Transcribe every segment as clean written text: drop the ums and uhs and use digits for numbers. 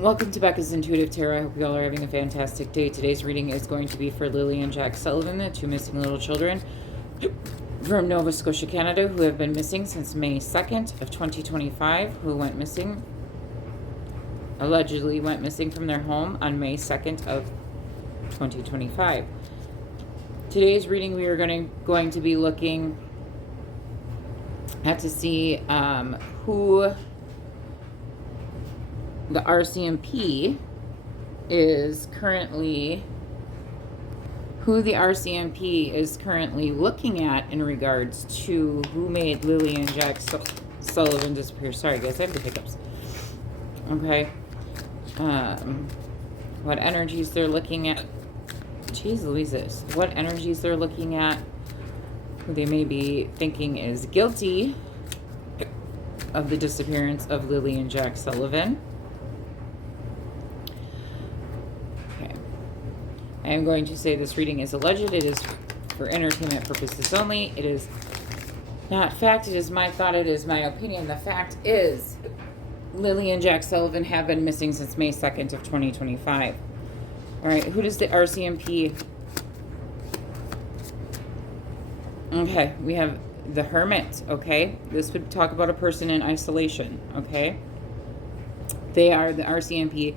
Welcome to Becca's Intuitive Tarot. I hope you all are having a fantastic day. Today's reading is going to be for Lily and Jack Sullivan, the two missing little children from Nova Scotia, Canada, who have been missing since May 2nd of 2025, who went missing, allegedly went missing from their home on May 2nd of 2025. Today's reading, we are going to be looking at to see who the RCMP is currently, looking at in regards to who made Lily and Jack Sullivan disappear. Sorry guys, I have the hiccups. Okay. What energies they're looking at. Jeez Louises. What energies they're looking at. Who they may be thinking is guilty of the disappearance of Lily and Jack Sullivan. I am going to say this reading is alleged. It is for entertainment purposes only. It is not fact. It is my thought. It is my opinion. The fact is Lily and Jack Sullivan have been missing since May 2nd of 2025. All right, who does the RCMP? Okay, we have the Hermit, okay? This would talk about a person in isolation, okay? The RCMP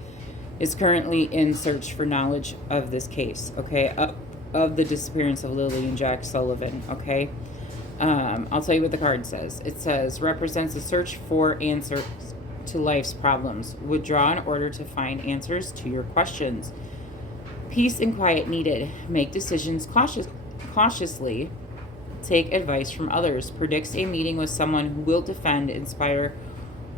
is currently in search for knowledge of this case, okay, of the disappearance of Lily and Jack Sullivan, okay? I'll tell you what the card says. It says, represents a search for answers to life's problems. Withdraw in order to find answers to your questions. Peace and quiet needed. Make decisions cautiously. Take advice from others. Predicts a meeting with someone who will defend, inspire,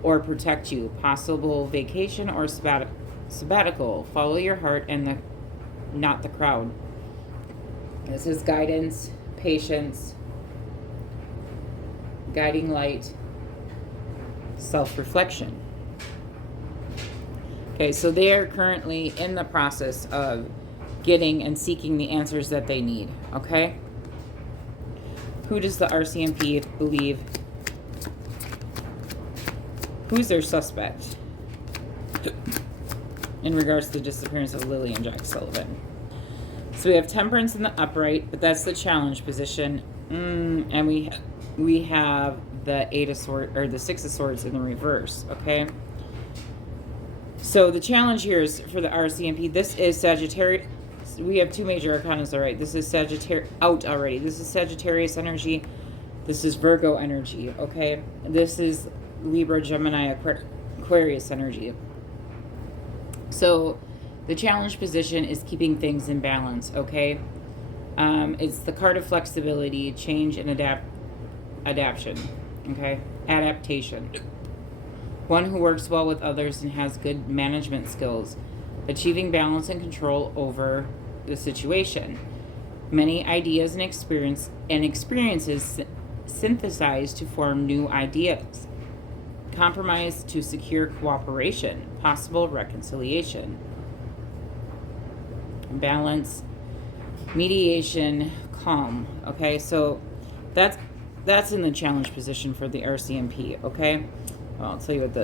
or protect you. Possible vacation or sabbatical. Follow your heart and not the crowd. This is guidance, patience, guiding light, self-reflection. Okay, so they are currently in the process of getting and seeking the answers that they need, okay? Who does the RCMP believe? Who's their suspect in regards to the disappearance of Lily and Jack Sullivan? So we have Temperance in the upright, but that's the challenge position. And we have the Eight of Swords, or the Six of Swords in the reverse, okay? So the challenge here is for the RCMP. This is Sagittarius. We have two major arcana, all right? This is Sagittarius out already. This is Sagittarius energy. This is Virgo energy, okay? This is Libra, Gemini, Aquarius energy. So the challenge position is keeping things in balance, okay? It's the card of flexibility, change, and adaptation, okay? Adaptation. One who works well with others and has good management skills. Achieving balance and control over the situation. Many ideas and experiences synthesized to form new ideas. Compromise to secure cooperation. Possible reconciliation. Balance. Mediation. Calm. Okay, so that's in the challenge position for the RCMP, okay? Well, I'll tell you what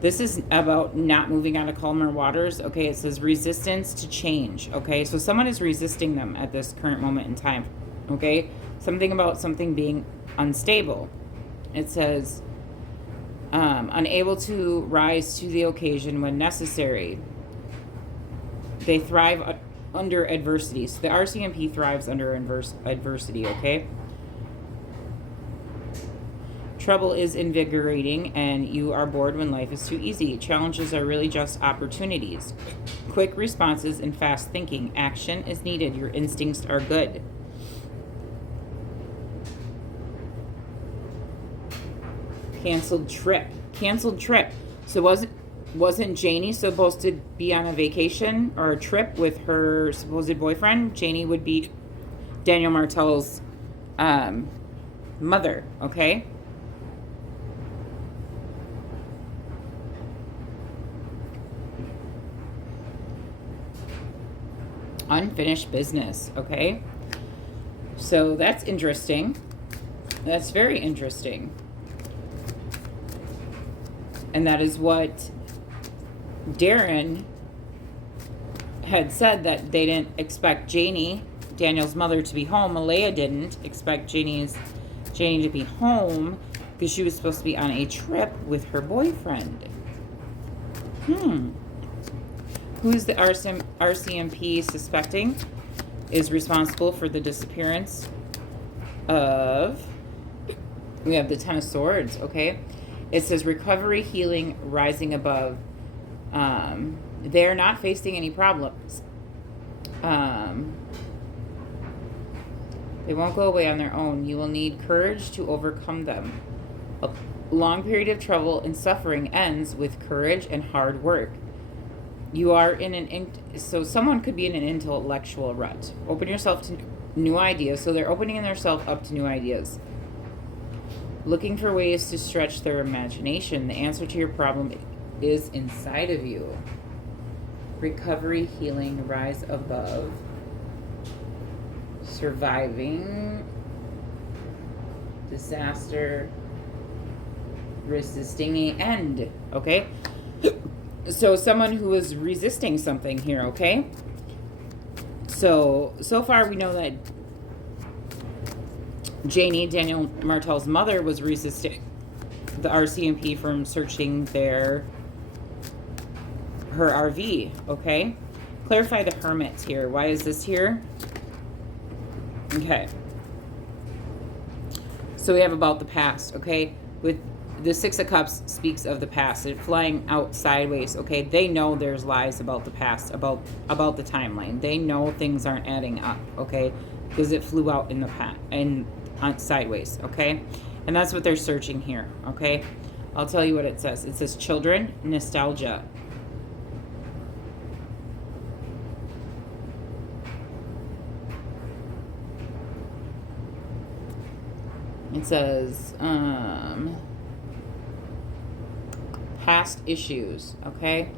this is about not moving out of calmer waters, okay? It says resistance to change, okay? So someone is resisting them at this current moment in time, okay? Something about something being unstable. It says unable to rise to the occasion when necessary. They thrive under adversity. So the RCMP thrives under adversity, okay? Trouble is invigorating, and you are bored when life is too easy. Challenges are really just opportunities. Quick responses and fast thinking. Action is needed. Your instincts are good. Canceled trip. Canceled trip. So wasn't Janie supposed to be on a vacation or a trip with her supposed boyfriend? Janie would be Daniel Martel's mother, okay? Unfinished business, okay? So that's interesting. That's very interesting. And that is what Darren had said that they didn't expect Janie, Daniel's mother, to be home. Malaya didn't expect Janie to be home because she was supposed to be on a trip with her boyfriend. Who's the RCMP suspecting is responsible for the disappearance of... We have the Ten of Swords, okay? It says recovery, healing, rising above. They're not facing any problems. They won't go away on their own. You will need courage to overcome them. A long period of trouble and suffering ends with courage and hard work. You are in so someone could be in an intellectual rut. Open yourself to new ideas. So they're opening themselves up to new ideas. Looking for ways to stretch their imagination. The answer to your problem is inside of you. Recovery, healing, rise above. Surviving. Disaster. Resisting the end. Okay? So someone who is resisting something here, okay? So far we know that Janie, Daniel Martel's mother, was resisting the RCMP from searching her RV, okay? Clarify the Hermit here. Why is this here? Okay. So we have about the past, okay? With the Six of Cups speaks of the past. It's flying out sideways, okay? They know there's lies about the past, about the timeline. They know things aren't adding up, okay? Because it flew out in the past and on sideways, okay? And that's what they're searching here, okay? I'll tell you what it says. It says children, nostalgia. It says past issues, okay?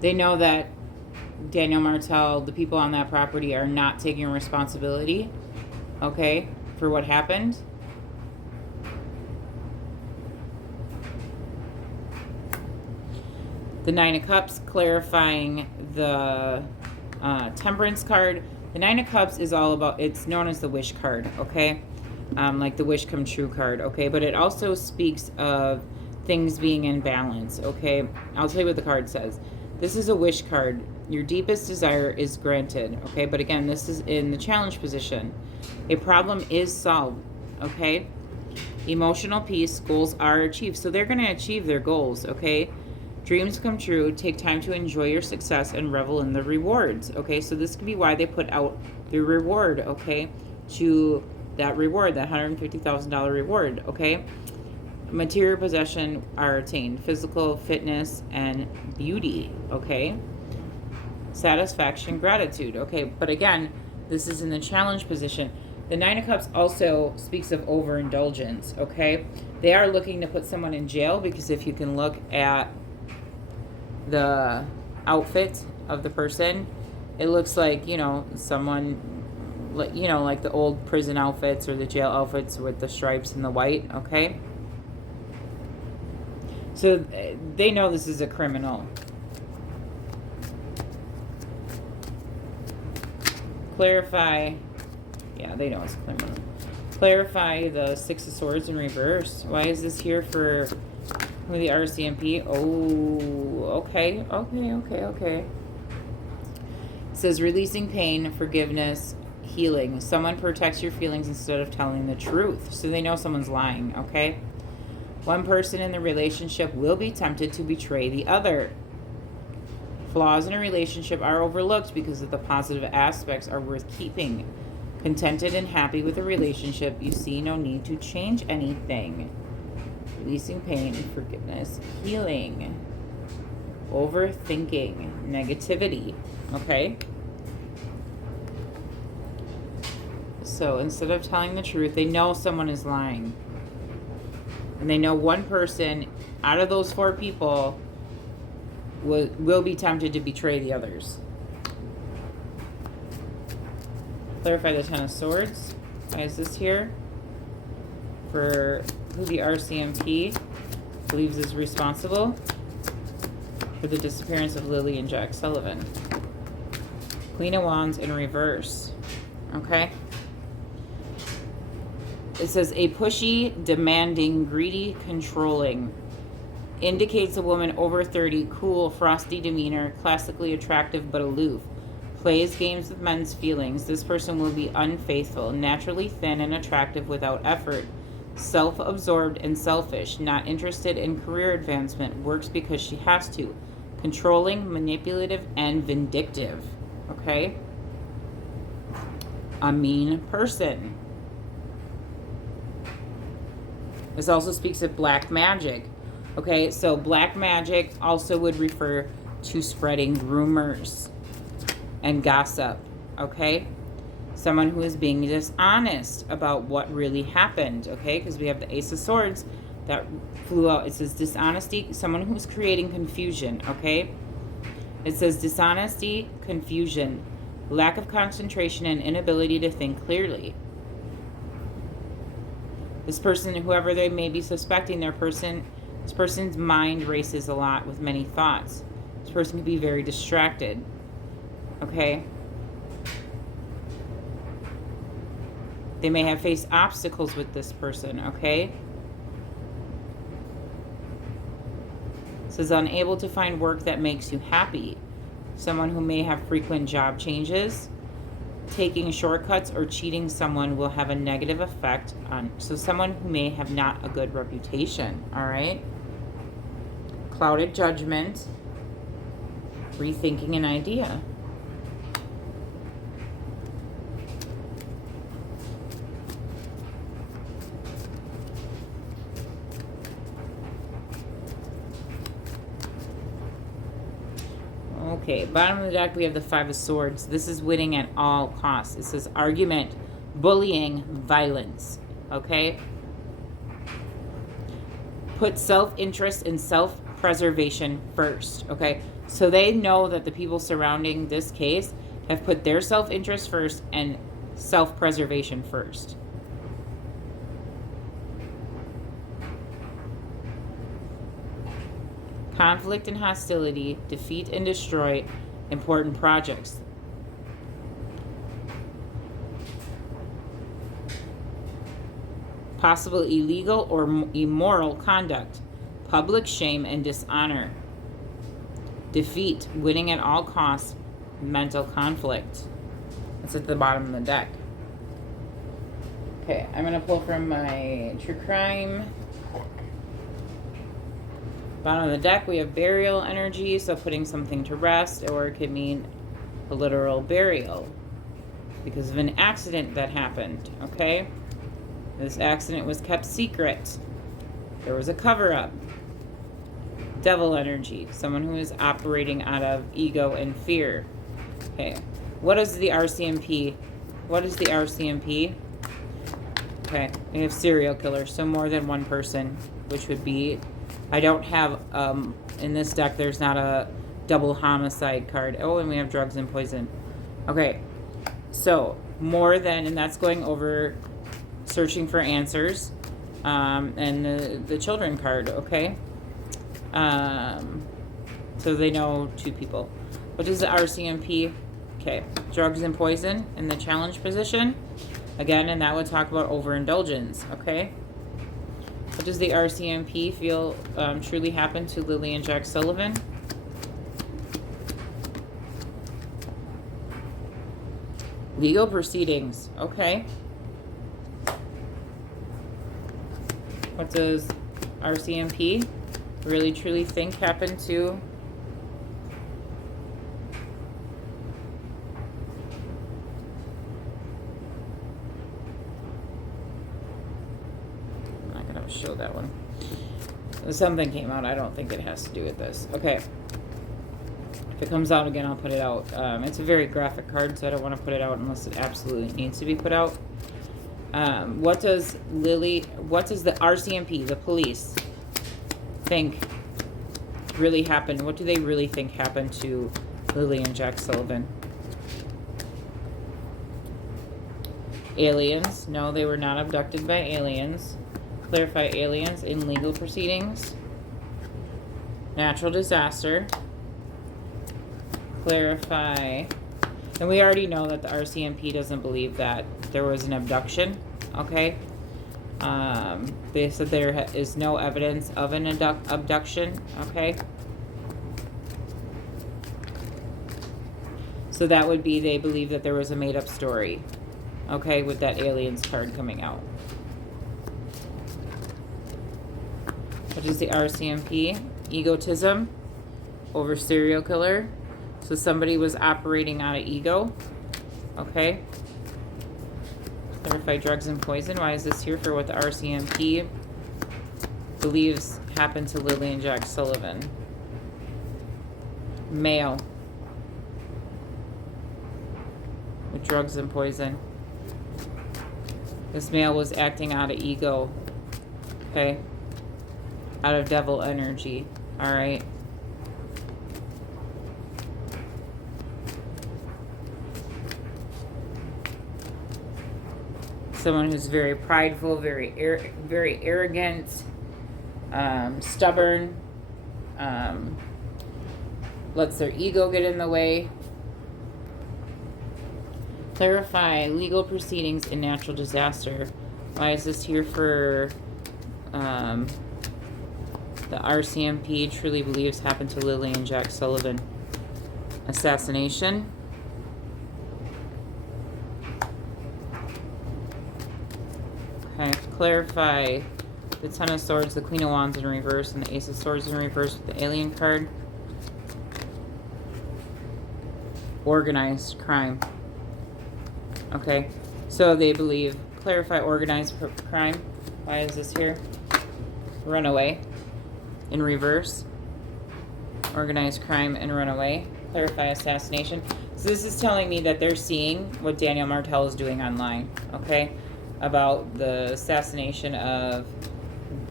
They know that Daniel Martel, the people on that property, are not taking responsibility, okay, for what happened. The Nine of Cups, clarifying the Temperance card. The Nine of Cups is all about, it's known as the wish card, okay? Like the wish come true card, okay? But it also speaks of things being in balance, okay? I'll tell you what the card says. This is a wish card. Your deepest desire is granted, okay? But again, this is in the challenge position. A problem is solved, okay? Emotional peace, goals are achieved. So they're going to achieve their goals, okay? Dreams come true. Take time to enjoy your success and revel in the rewards, okay? So this could be why they put out the reward, okay? To that reward, that $150,000 reward, okay? Material possession are attained. Physical fitness and beauty, okay? Satisfaction, gratitude, okay? But again, this is in the challenge position. The Nine of Cups also speaks of overindulgence, okay? They are looking to put someone in jail because if you can look at the outfit of the person, it looks like, you know, someone, you know, like the old prison outfits or the jail outfits with the stripes and the white, okay? So they know this is a criminal. Clarify. Yeah, they know it's a criminal. Clarify the Six of Swords in reverse. Why is this here for the RCMP? Oh, okay. It says releasing pain, forgiveness, healing. Someone protects your feelings instead of telling the truth. So they know someone's lying, okay? One person in the relationship will be tempted to betray the other. Flaws in a relationship are overlooked because of the positive aspects are worth keeping. Contented and happy with a relationship, you see no need to change anything. Releasing pain, forgiveness, healing. Overthinking, negativity, okay? So instead of telling the truth, they know someone is lying. And they know one person out of those four people will be tempted to betray the others. Clarify the Ten of Swords. Why is this here? for who the RCMP believes is responsible for the disappearance of Lily and Jack Sullivan. Queen of Wands in reverse. Okay? It says, a pushy, demanding, greedy, controlling. Indicates a woman over 30, cool, frosty demeanor, classically attractive but aloof. Plays games with men's feelings. This person will be unfaithful, naturally thin and attractive without effort. Self-absorbed and selfish, not interested in career advancement, works because she has to. Controlling, manipulative, and vindictive. Okay? A mean person. This also speaks of black magic. Okay, so black magic also would refer to spreading rumors and gossip. Okay? Someone who is being dishonest about what really happened. Okay? Because we have the Ace of Swords that flew out. It says dishonesty, someone who's creating confusion. Okay? It says dishonesty, confusion, lack of concentration, and inability to think clearly. This person, whoever they may be suspecting, this person's mind races a lot with many thoughts. This person can be very distracted. Okay? They may have faced obstacles with this person. Okay? It says unable to find work that makes you happy. Someone who may have frequent job changes. Taking shortcuts or cheating someone will have a negative effect on, so someone who may have not a good reputation. All right? Clouded judgment, rethinking an idea. Okay, bottom of the deck, we have the Five of Swords. This is winning at all costs. It says argument, bullying, violence. Okay? Put self-interest and self-preservation first. Okay? So they know that the people surrounding this case have put their self-interest first and self-preservation first. Conflict and hostility, defeat and destroy important projects. Possible illegal or immoral conduct. Public shame and dishonor. Defeat, winning at all costs, mental conflict. That's at the bottom of the deck. Okay, I'm going to pull from my true crime. Bottom of the deck, we have burial energy, so putting something to rest, or it could mean a literal burial because of an accident that happened, okay? This accident was kept secret. There was a cover-up. Devil energy, someone who is operating out of ego and fear. Okay, what is the RCMP? What is the RCMP? Okay, we have serial killer, so more than one person, which would be... I don't have, in this deck, there's not a double homicide card. Oh, and we have drugs and poison. Okay, so more than, and that's going over searching for answers, and the children card, okay? So they know two people. What is the RCMP? Okay, drugs and poison in the challenge position. Again, and that would talk about overindulgence, okay? What does the RCMP feel truly happened to Lily and Jack Sullivan? Legal proceedings. Okay. What does RCMP really truly think happened to show that one. Something came out. I don't think it has to do with this. Okay. If it comes out again, I'll put it out. It's a very graphic card, so I don't want to put it out unless it absolutely needs to be put out. What does the RCMP, the police, think really happened? What do they really think happened to Lily and Jack Sullivan? Aliens. No, they were not abducted by aliens. Clarify aliens in legal proceedings. Natural disaster. Clarify. And we already know that the RCMP doesn't believe that there was an abduction. Okay. They said there is no evidence of an abduction. Okay. So that would be, they believe that there was a made-up story. Okay, with that aliens card coming out. What is the RCMP? Egotism over serial killer. So somebody was operating out of ego. Okay. Clarify drugs and poison. Why is this here for what the RCMP believes happened to Lily and Jack Sullivan? Male. With drugs and poison. This male was acting out of ego. Okay. Out of devil energy. Alright. Someone who's very prideful, very arrogant, stubborn, lets their ego get in the way. Clarify legal proceedings in natural disaster. Why is this here for the RCMP truly believes happened to Lily and Jack Sullivan? Assassination. Okay, clarify the Ten of Swords, the Queen of Wands in reverse, and the Ace of Swords in reverse with the Alien card. Organized crime. Okay, so they believe, clarify organized crime. Why is this here? Runaway in reverse. Organized crime and runaway. Clarify assassination. So this is telling me that they're seeing what Daniel Martell is doing online, okay? About the assassination of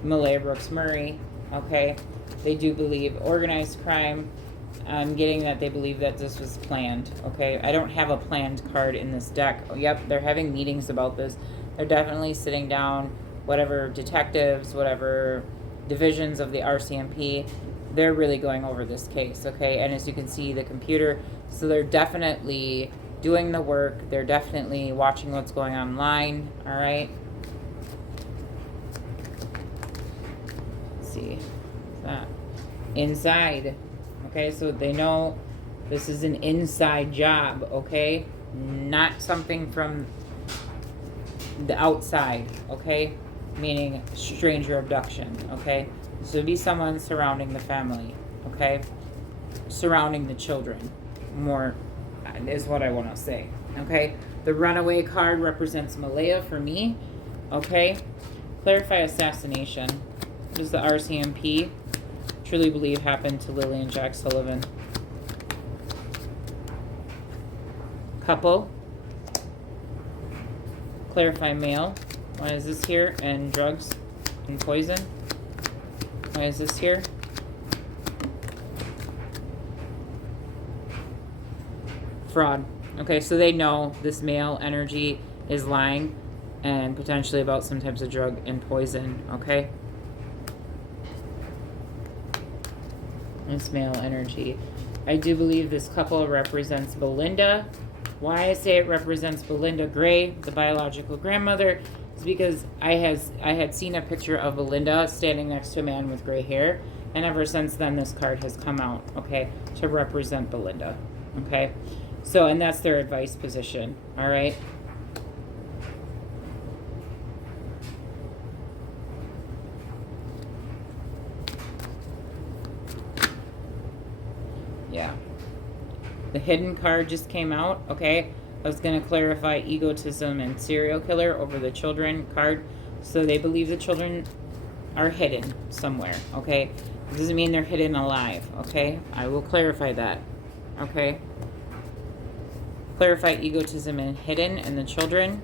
Malaya Brooks Murray, okay? They do believe organized crime. I'm getting that they believe that this was planned, okay? I don't have a planned card in this deck. Oh, yep, they're having meetings about this. They're definitely sitting down, whatever detectives, whatever divisions of the RCMP, they're really going over this case, okay? And as you can see, the computer, so they're definitely doing the work. They're definitely watching what's going on online, all right? Let's see, what's that? Inside. Okay, so they know this is an inside job, okay? Not something from the outside, okay? Meaning stranger abduction, okay? So it'd be someone surrounding the family, okay? Surrounding the children, more is what I want to say, okay? The runaway card represents Malaya for me, okay? Clarify assassination. What does the RCMP truly believe happened to Lily and Jack Sullivan? Couple. Clarify male. Why is this here? And drugs and poison. Why is this here? Fraud. Okay, so they know this male energy is lying and potentially about some types of drug and poison, okay? This male energy. I do believe this couple represents Belinda. Why I say it represents Belinda Gray, the biological grandmother, is because I had seen a picture of Belinda standing next to a man with gray hair, and ever since then this card has come out, okay, to represent Belinda, okay? So, and that's their advice position, all right? Yeah. The hidden card just came out, okay? I was going to clarify egotism and serial killer over the children card. So they believe the children are hidden somewhere, okay? It doesn't mean they're hidden alive, okay? I will clarify that, okay? Clarify egotism and hidden and the children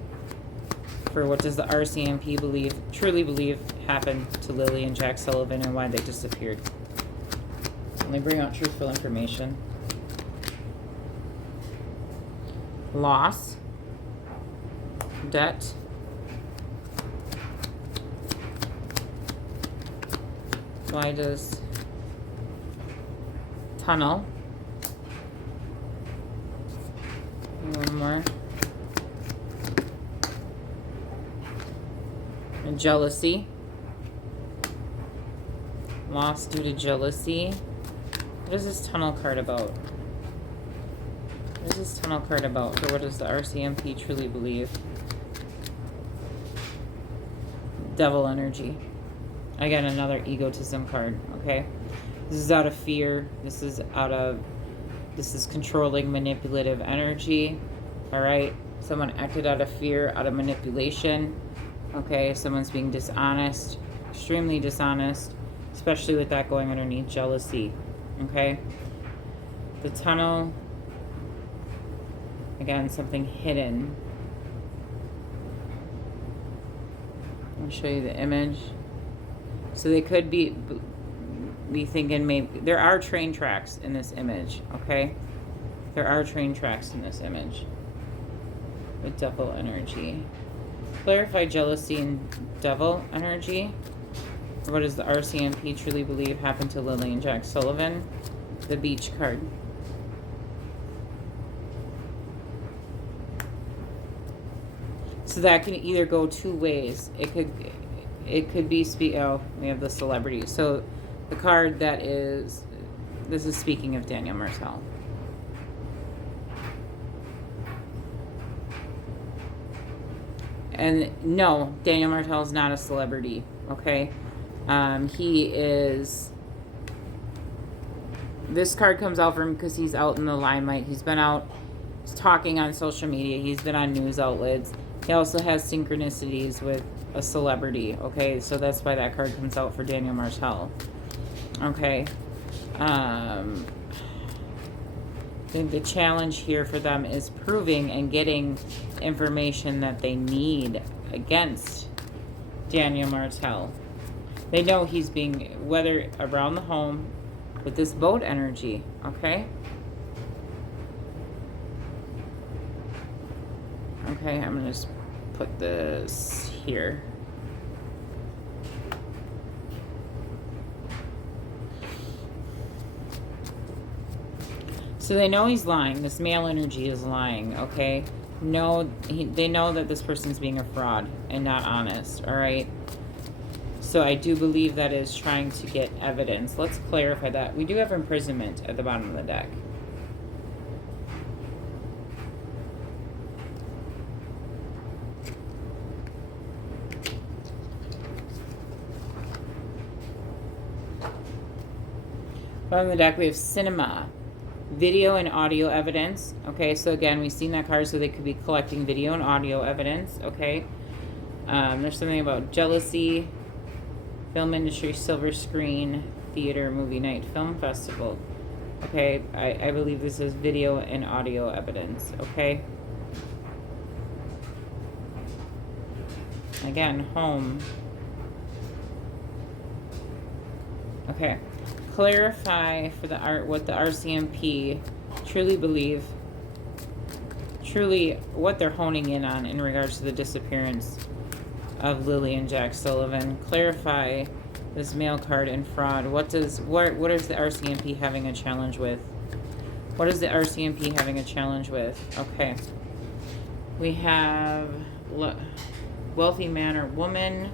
for what does the RCMP believe, truly believe happened to Lily and Jack Sullivan and why they disappeared. Let me bring out truthful information. Loss, debt, Why does tunnel? One more. And jealousy. Loss due to jealousy. What is this tunnel card about? What is this tunnel card about? Or what does the RCMP truly believe? Devil energy. Again, another egotism card, okay? This is out of fear. This is controlling, manipulative energy, all right? Someone acted out of fear, out of manipulation, okay? Someone's being dishonest, extremely dishonest, especially with that going underneath jealousy, okay? The tunnel, again, something hidden. I'll show you the image. So they could be thinking maybe there are train tracks in this image, okay? There are train tracks in this image with devil energy. Clarify jealousy and devil energy. What does the RCMP truly believe happened to Lily and Jack Sullivan? The Beach card. So that can either go two ways. It could be oh, we have the celebrity. So the card that is, this is speaking of Daniel Martel. And no, Daniel Martel is not a celebrity, okay? He is, this card comes out for him because he's out in the limelight. He's been out talking on social media. He's been on news outlets. He also has synchronicities with a celebrity, okay? So that's why that card comes out for Daniel Martel, okay? I think the challenge here for them is proving and getting information that they need against Daniel Martel. They know he's being, whether around the home with this boat energy, okay? Okay, I'm gonna just put this here. So they know he's lying. This male energy is lying, okay? They know that this person's being a fraud and not honest, all right? So I do believe that is trying to get evidence. Let's clarify that. We do have imprisonment at the bottom of the deck. Bottom of the deck, we have cinema, video and audio evidence. Okay, so again, we've seen that card, so they could be collecting video and audio evidence. Okay, there's something about jealousy, film industry, silver screen, theater, movie night, film festival. Okay, I believe this is video and audio evidence. Okay, again, home. Okay. Clarify for the art what the RCMP truly believe, truly what they're honing in on in regards to the disappearance of Lily and Jack Sullivan. Clarify this mail card and fraud. What is the RCMP having a challenge with? What is the RCMP having a challenge with? Okay. We have wealthy man or woman.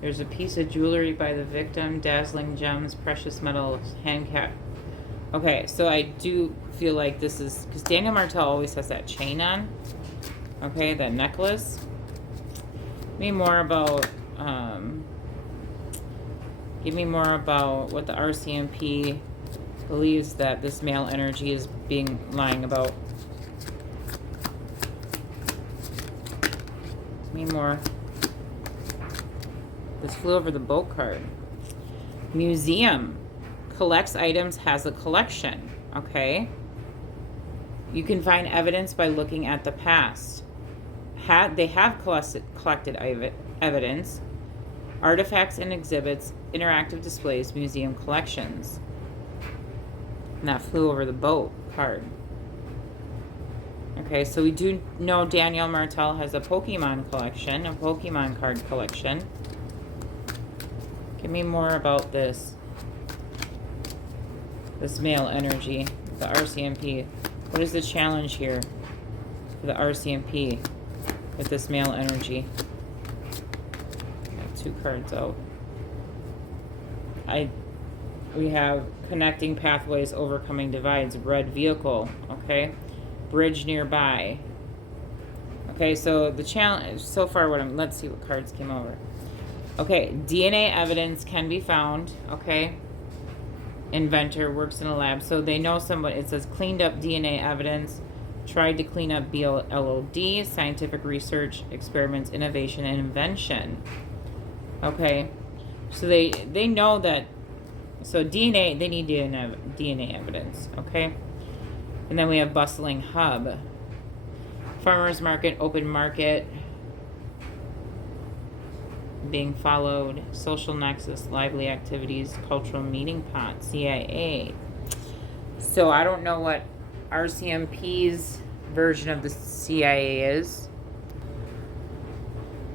There's a piece of jewelry by the victim, dazzling gems, precious metals, hand cap. Okay, so I do feel like this is, because Daniel Martel always has that chain on. Okay, that necklace. Give me more about what the RCMP believes that this male energy is lying about. Give me more. This flew over the boat card. Museum. Collects items, has a collection. Okay? You can find evidence by looking at the past. They have collected evidence. Artifacts and exhibits, interactive displays, museum collections. And that flew over the boat card. Okay, so we do know Daniel Martel has a Pokemon collection, a Pokemon card collection. Give me more about this. This male energy, the RCMP. What is the challenge here for the RCMP with this male energy? Got 2 cards out. We have connecting pathways, overcoming divides, red vehicle, okay? Bridge nearby. Okay, so the challenge, so far let's see what cards came over. Okay, DNA evidence can be found, okay? Inventor works in a lab, so they know somebody. It says cleaned up DNA evidence, tried to clean up BLOD, scientific research, experiments, innovation, and invention. Okay, so they know that. So DNA, they need DNA evidence. Okay, and then we have bustling hub, farmers market, open market, being followed, social nexus, lively activities, cultural meeting pot, CIA. So I don't know what RCMP's version of the CIA is.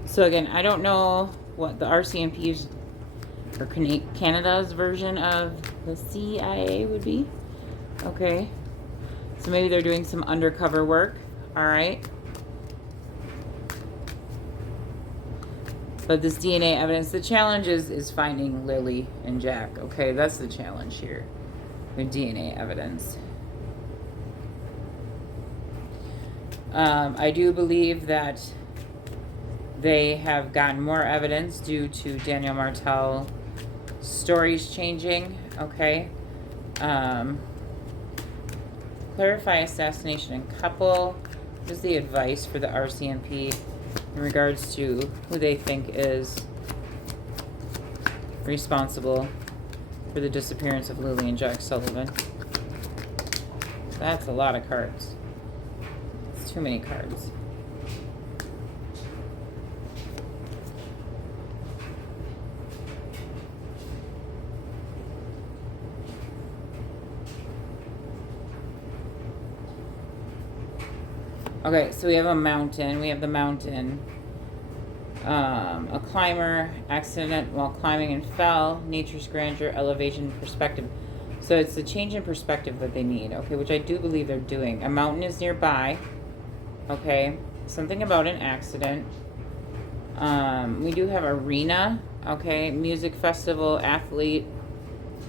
So again, I don't know what the RCMP's or Canada's version of the CIA would be. Okay. So maybe they're doing some undercover work. All right. But this DNA evidence, the challenge is finding Lily and Jack. Okay, that's the challenge here with DNA evidence. I do believe that they have gotten more evidence due to Daniel Martel stories changing. Okay. Clarify assassination and couple. What is the advice for the RCMP in regards to who they think is responsible for the disappearance of Lily and Jack Sullivan? That's a lot of cards. It's too many cards. Okay, so we have a mountain. We have the mountain. A climber, accident while climbing and fell. Nature's grandeur, elevation, perspective. So it's the change in perspective that they need, okay, which I do believe they're doing. A mountain is nearby, okay. Something about an accident. We do have arena, okay. Music festival, athlete,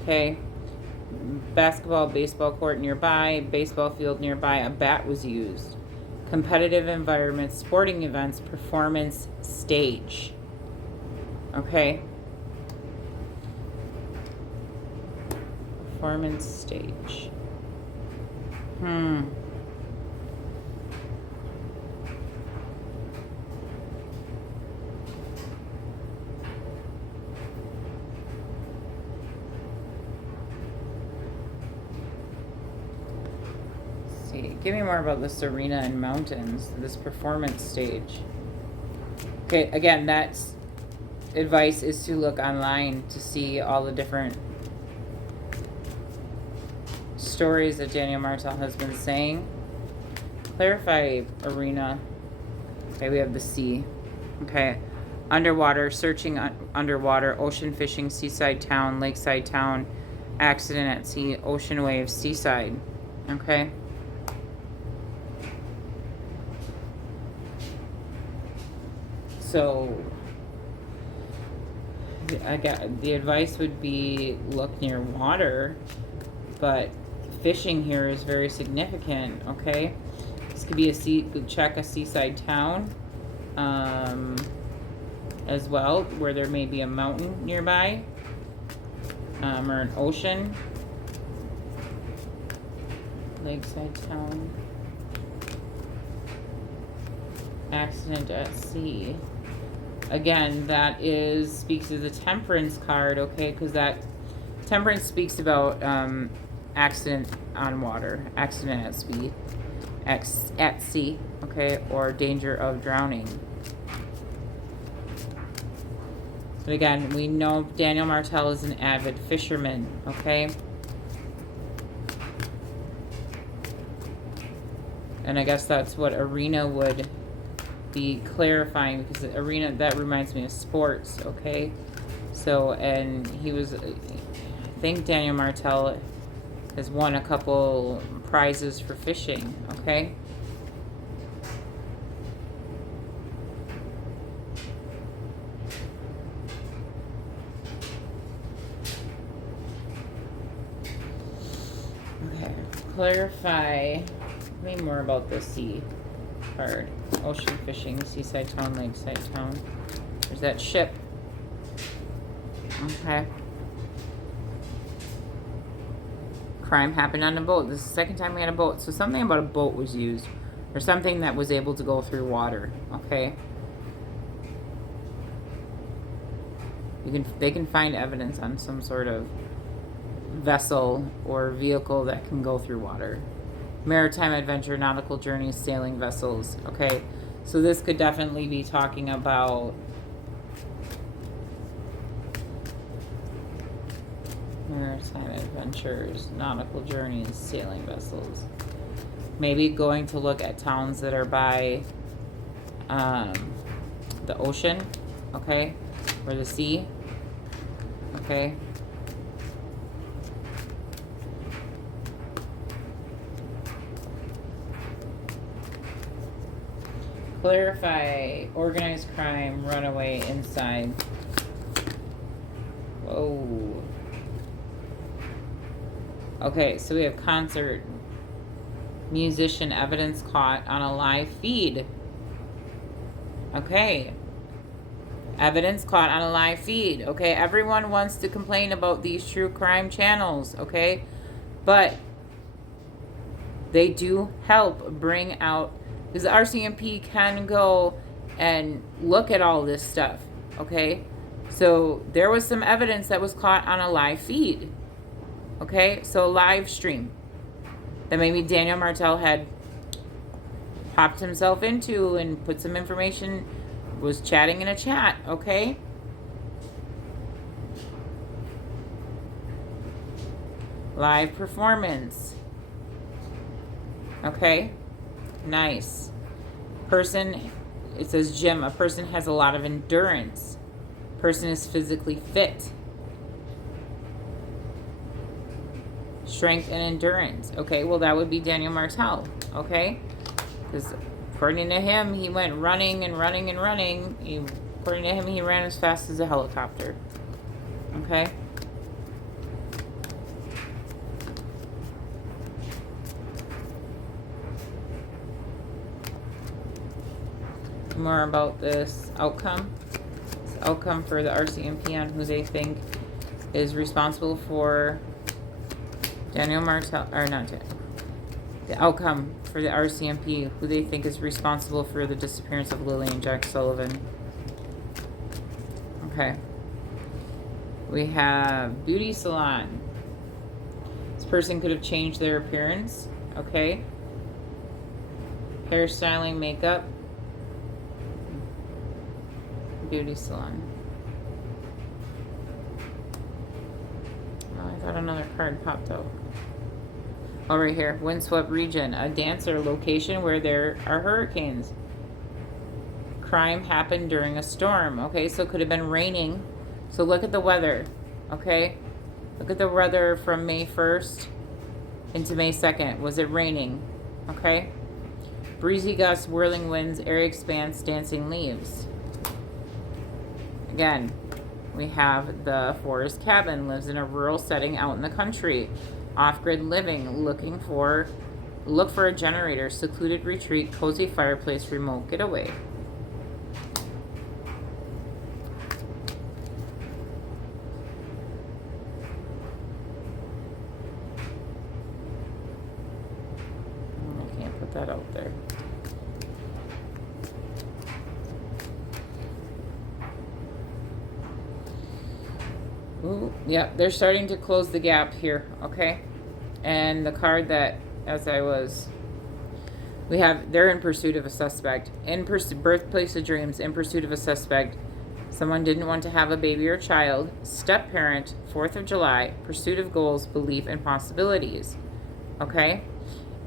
okay. Basketball, baseball court nearby. Baseball field nearby. A bat was used. Competitive environment, sporting events, performance stage. Okay. Performance stage. Give me more about this arena and mountains, this performance stage. Okay, again, that's advice is to look online to see all the different stories that Daniel Martel has been saying. Clarify arena. Okay, we have the sea. Okay, underwater, searching underwater, ocean fishing, seaside town, lakeside town, accident at sea, ocean wave, seaside. Okay. So I got the advice would be look near water, but fishing here is very significant. Okay, this could be check a seaside town as well, where there may be a mountain nearby or an ocean. Lakeside town. Accident at sea. Again, that speaks to the temperance card, okay? Because that temperance speaks about accident on water, accident at sea, okay, or danger of drowning. But again, we know Daniel Martel is an avid fisherman, okay? And I guess that's what arena would be clarifying, because the arena, that reminds me of sports, okay? So, and he was, I think Daniel Martel has won a couple prizes for fishing, okay? Okay, clarify me more about the sea card. Ocean fishing, seaside town, lakeside town. There's that ship. Okay. Crime happened on a boat. This is the second time we had a boat. So something about a boat was used. Or something that was able to go through water. Okay. They can find evidence on some sort of vessel or vehicle that can go through water. Maritime adventure, nautical journeys, sailing vessels. Okay. So this could definitely be talking about maritime adventures, nautical journeys, sailing vessels. Maybe going to look at towns that are by the ocean, okay, or the sea, okay. Clarify organized crime, runaway inside. Whoa. Okay, so we have concert musician evidence caught on a live feed. Okay. Evidence caught on a live feed. Okay, everyone wants to complain about these true crime channels, okay? But they do help bring out, because the RCMP can go and look at all this stuff, okay? So there was some evidence that was caught on a live feed. Okay, so live stream that maybe Daniel Martel had popped himself into and put some information, was chatting in a chat, okay? Live performance. Okay, nice. Person, it says gym, a person has a lot of endurance. Person is physically fit. Strength and endurance. Okay, well that would be Daniel Martel, okay? Because according to him, he went running and running and running. According to him, he ran as fast as a helicopter. Okay? More about this outcome. This outcome for the RCMP on who they think is responsible for Daniel Martel, or not Daniel. The outcome for the RCMP, who they think is responsible for the disappearance of Lily and Jack Sullivan. Okay. We have beauty salon. This person could have changed their appearance. Okay. Hairstyling, makeup. Beauty salon. Oh, I thought another card popped out. Oh, right here. Windswept region. A dancer location where there are hurricanes. Crime happened during a storm. Okay, so it could have been raining. So look at the weather. Okay? Look at the weather from May 1st into May 2nd. Was it raining? Okay? Breezy gusts, whirling winds, airy expanse, dancing leaves. Again, we have the forest cabin. Lives in a rural setting out in the country. Off-grid living, look for a generator, secluded retreat, cozy fireplace, remote getaway. I can't put that out there. Ooh, yeah, they're starting to close the gap here, okay? And the card that, we have, they're in pursuit of a suspect. Birthplace of dreams, in pursuit of a suspect. Someone didn't want to have a baby or child. Step parent, 4th of July, pursuit of goals, belief, and possibilities, okay?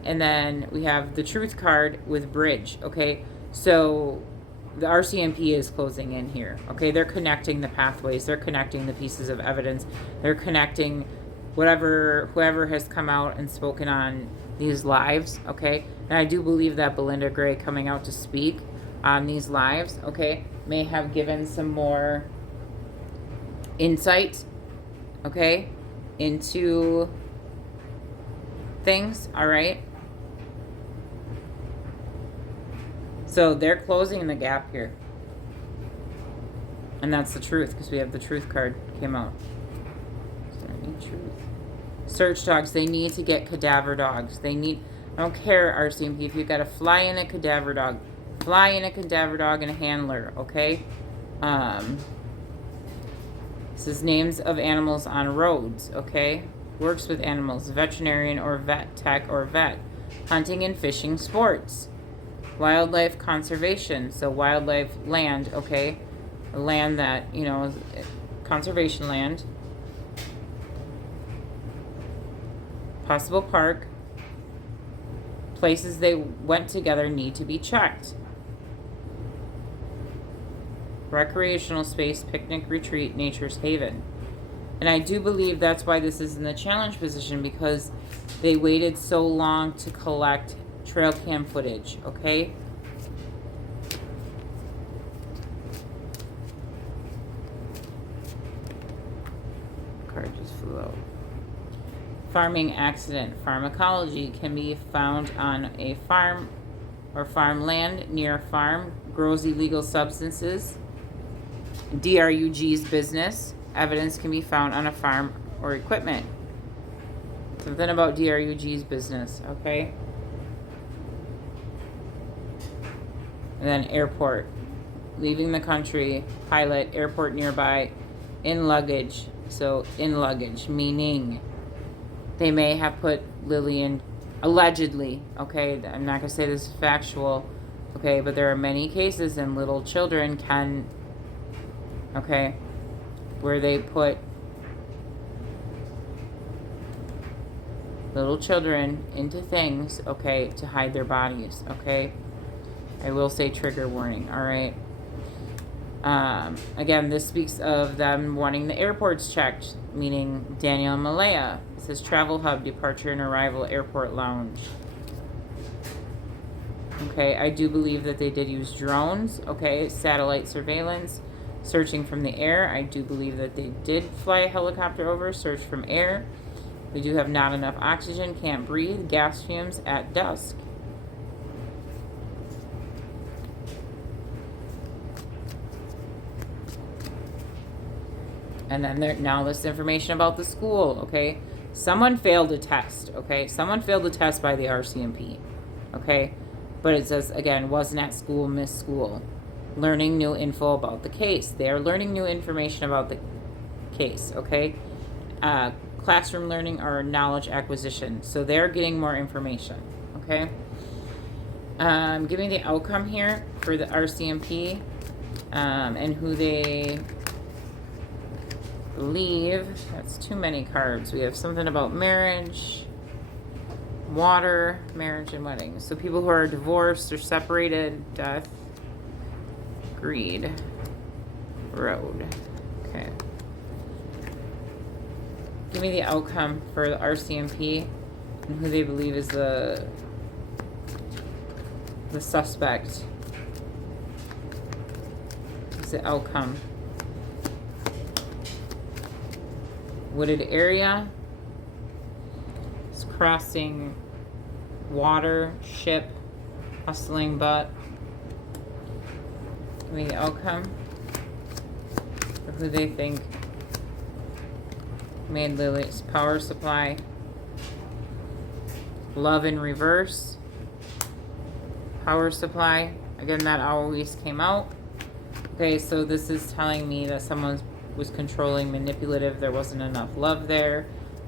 And then we have the truth card with bridge, okay? So the RCMP is closing in here. Okay, they're connecting the pathways. They're connecting the pieces of evidence. They're connecting whoever has come out and spoken on these lives. Okay, and I do believe that Belinda Gray coming out to speak on these lives, okay, may have given some more insight, okay, into things. All right. So they're closing the gap here. And that's the truth, because we have the truth card came out. Is there any truth? Search dogs. They need to get cadaver dogs. They need, I don't care, RCMP, if you've got to fly in a cadaver dog. Fly in a cadaver dog and a handler, okay? This is names of animals on roads, okay? Works with animals. Veterinarian or vet tech or vet. Hunting and fishing sports. Wildlife conservation, so wildlife land, okay, land that, you know, conservation land. Possible park. Places they went together need to be checked. Recreational space, picnic, retreat, nature's haven. And I do believe that's why this is in the challenge position, because they waited so long to collect trail cam footage, okay? Card just flew out. Farming accident. Pharmacology can be found on a farm or farmland near a farm. Grows illegal substances. DRUG's business. Evidence can be found on a farm or equipment. Something about DRUG's business, okay? And then airport, leaving the country, pilot, airport nearby, in luggage. So in luggage, meaning they may have put Lillian, allegedly, okay, I'm not going to say this is factual, okay, but there are many cases, and little children can, okay, where they put little children into things, okay, to hide their bodies, okay? I will say trigger warning, all right? Again, this speaks of them wanting the airports checked, meaning Daniel and Malaya. It says travel hub, departure and arrival, airport lounge. Okay, I do believe that they did use drones, okay, satellite surveillance, searching from the air. I do believe that they did fly a helicopter over, search from air. We do have not enough oxygen, can't breathe, gas fumes at dusk. And then there, now this information about the school, okay? Someone failed a test, okay? Someone failed a test by the RCMP, okay? But it says, again, wasn't at school, missed school. Learning new info about the case. They are learning new information about the case, okay? Classroom learning or knowledge acquisition. So they're getting more information, okay? Give me the outcome here for the RCMP and who they believe. That's too many cards. We have something about marriage, water, marriage, and weddings. So people who are divorced or separated, death, greed, road. Okay. Give me the outcome for the RCMP and who they believe is the suspect. What's the outcome? Wooded area. It's crossing water, ship, hustling butt. Give me the outcome for who they think made Lily's power supply. Love in reverse. Power supply. Again, that always came out. Okay, so this is telling me that someone was controlling, manipulative. There wasn't enough love there.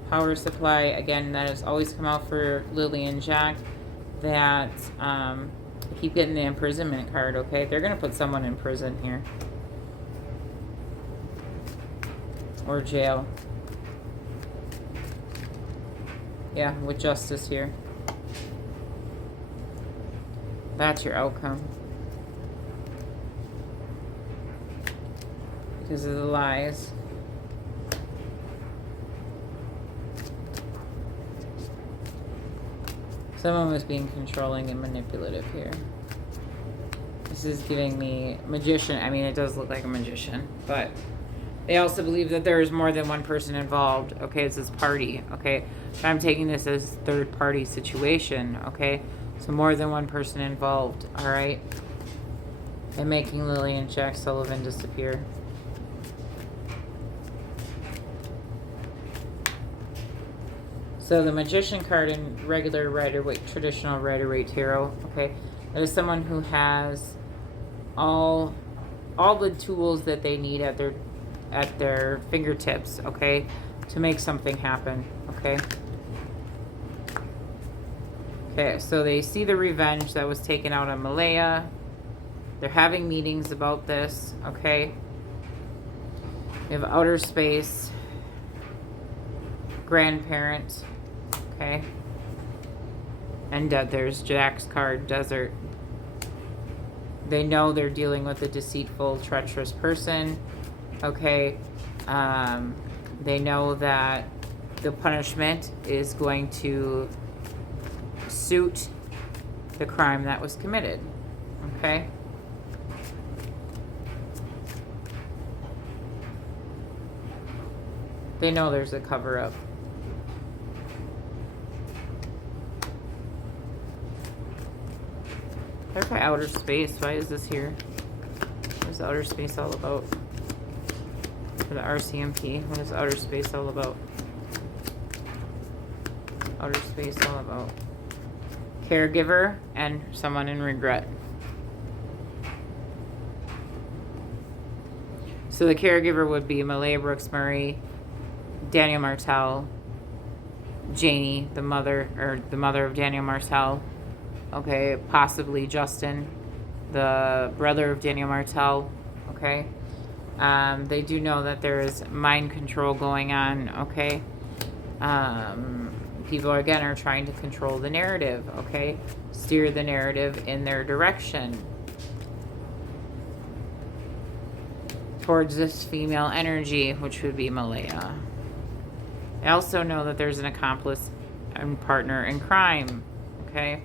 Power supply. Again, that has always come out for Lily and Jack. That I keep getting the imprisonment card. Okay, they're gonna put someone in prison here or jail. Yeah, with justice here. That's your outcome. because of the lies. Someone was being controlling and manipulative here. This is giving me magician. I mean, it does look like a magician, but they also believe that there is more than one person involved. Okay, it's this party. Okay, but I'm taking this as third party situation. Okay, so more than one person involved. All right, and making Lily and Jack Sullivan disappear. So the Magician card in regular Rider-Waite, traditional Rider-Waite tarot, okay, that is someone who has all the tools that they need at their fingertips, okay, to make something happen, okay. Okay, so they see the revenge that was taken out on Malaya. They're having meetings about this, okay. We have outer space, grandparent. Okay. And there's Jack's card, desert. They know they're dealing with a deceitful, treacherous person. Okay. They know that the punishment is going to suit the crime that was committed. Okay. They know there's a cover-up. Clarify outer space. Why is this here? What is outer space all about? For the RCMP, what is outer space all about? Outer space all about caregiver and someone in regret. So the caregiver would be Malaya Brooks Murray, Daniel Martel, Janie, the mother of Daniel Martel. Okay, possibly Justin, the brother of Daniel Martel. Okay, they do know that there is mind control going on. Okay, people again are trying to control the narrative. Okay, steer the narrative in their direction towards this female energy, which would be Malaya. I also know that there's an accomplice and partner in crime. Okay.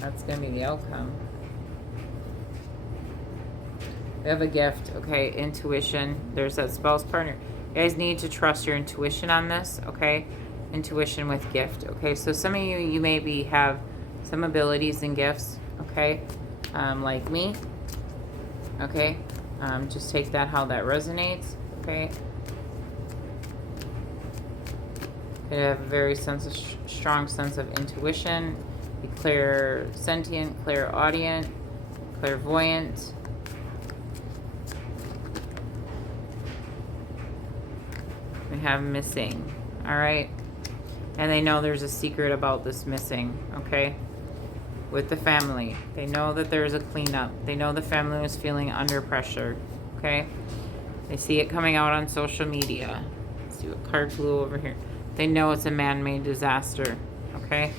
That's going to be the outcome. We have a gift, okay, intuition. There's that spouse partner. You guys need to trust your intuition on this, okay? Intuition with gift, okay? So some of you maybe have some abilities and gifts, okay? Like me, okay? Just take that how that resonates, okay? You have a very strong sense of intuition. Be clairsentient, clairaudient, clairvoyant. We have missing, all right? And they know there's a secret about this missing, okay? With the family. They know that there's a cleanup. They know the family was feeling under pressure, okay? They see it coming out on social media. Let's see what card flew over here. They know it's a man-made disaster, okay?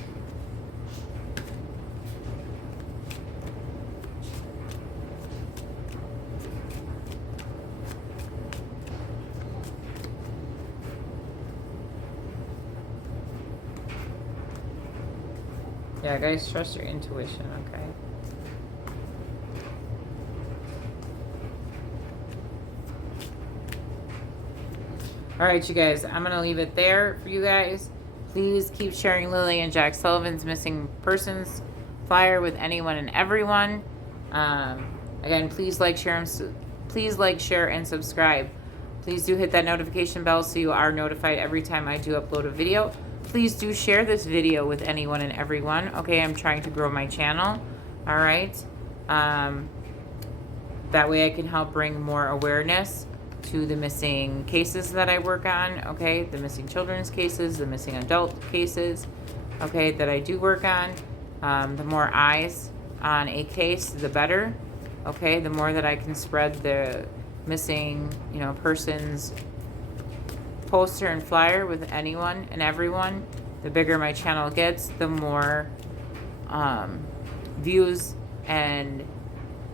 Yeah, guys, trust your intuition, okay? All right, you guys, I'm going to leave it there for you guys. Please keep sharing Lily and Jack Sullivan's missing persons flyer with anyone and everyone. Again, please like, share, and subscribe. Please do hit that notification bell so you are notified every time I do upload a video. Please do share this video with anyone and everyone. Okay, I'm trying to grow my channel. All right. That way I can help bring more awareness to the missing cases that I work on. Okay, the missing children's cases, the missing adult cases. Okay, that I do work on. The more eyes on a case, the better. Okay, the more that I can spread the missing, persons poster and flyer with anyone and everyone, the bigger my channel gets, the more views and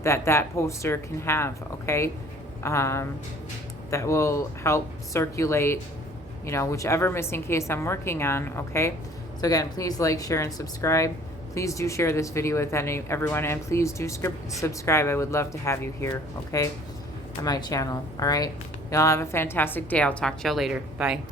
that poster can have, okay? That will help circulate, you know, whichever missing case I'm working on, okay? So again, please like, share, and subscribe. Please do share this video with everyone, and please do subscribe. I would love to have you here, okay, on my channel, all right? Y'all have a fantastic day. I'll talk to y'all later. Bye.